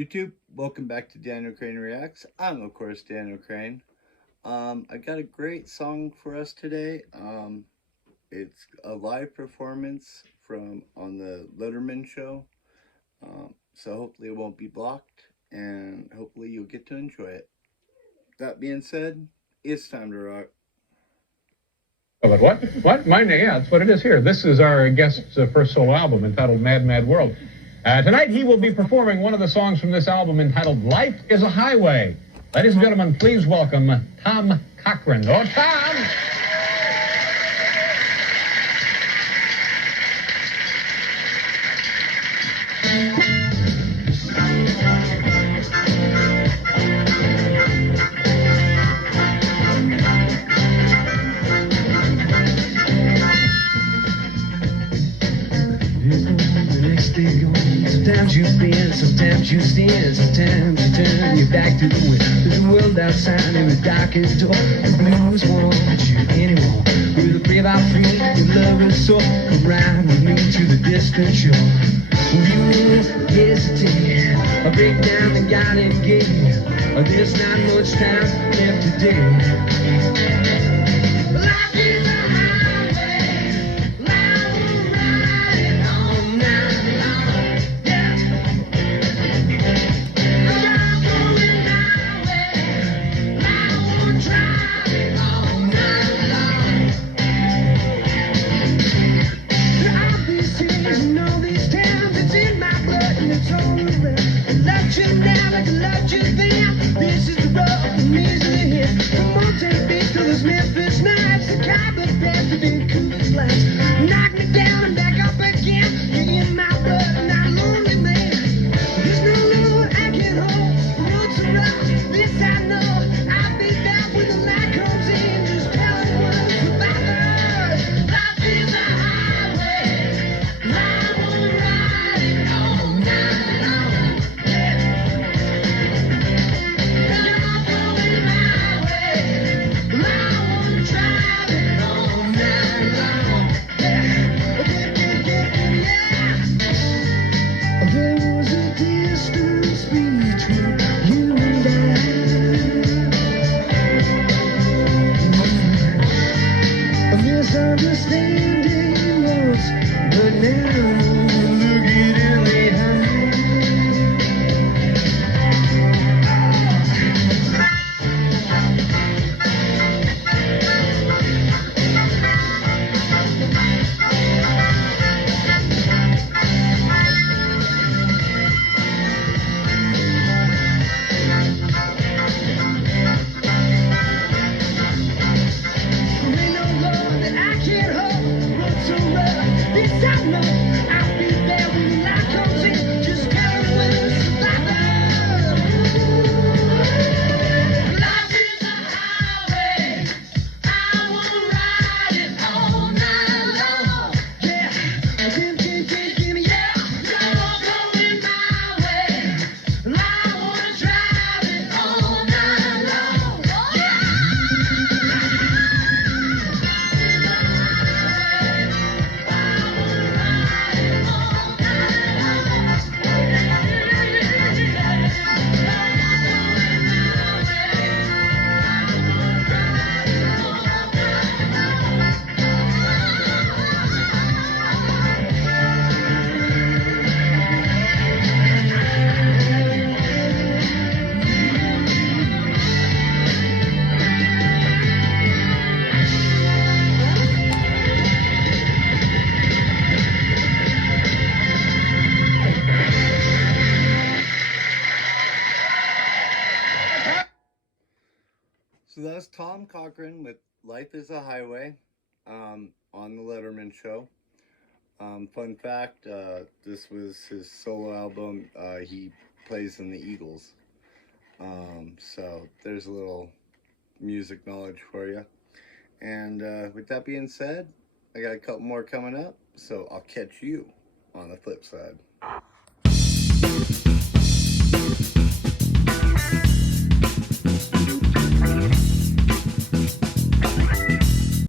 YouTube, welcome back to Daniel Crane Reacts. I'm of course Daniel Crane. I got a great song for us today. It's a live performance from on the Leatherman show. So hopefully it won't be blocked, and hopefully you'll get to enjoy it. That being said, it's time to rock. But what? Yeah, that's what it is here. This is our guest's first solo album entitled Mad, Mad World. Tonight he will be performing one of the songs from this album entitled Life is a Highway. Ladies and gentlemen, please welcome Tom Corcoran. Oh, Tom! Sometimes you spin, sometimes you sin, sometimes you turn your back to the wind. There's a world outside every darkest door. The blues won't want you anymore. We're the brave out free, your love is so. Come ride with me to the distant shore. You hesitate, I break down the garden gate. There's not much time left today. This is the road from easily hit. Come on, take me to this Memphis nights. The kind of best of the coolest lights. Knock me down and back up again. You're in my blood, I'm not a lonely man. There's no Lord I can hold. The roots are rough, this I know. I'll be back when the light comes in. Just telling what a survivor. Life is a highway, and I won't ride it all night long. Misunderstanding once, but now look it in the eye. Ain't no love that I can't hold. Road so rough, this I know. I'll be there when the light comes in. Just tell me when to survive. Life is a highway, I won't ride it all night long. Yeah, give me yeah. You're going my way, and I wanna drive it all night long. Yeah. So that's Tom Corcoran with Life is a Highway on the Letterman show. Fun fact, this was his solo album. He plays in the Eagles. So there's a little music knowledge for you. And with that being said, I got a couple more coming up. So I'll catch you on the flip side.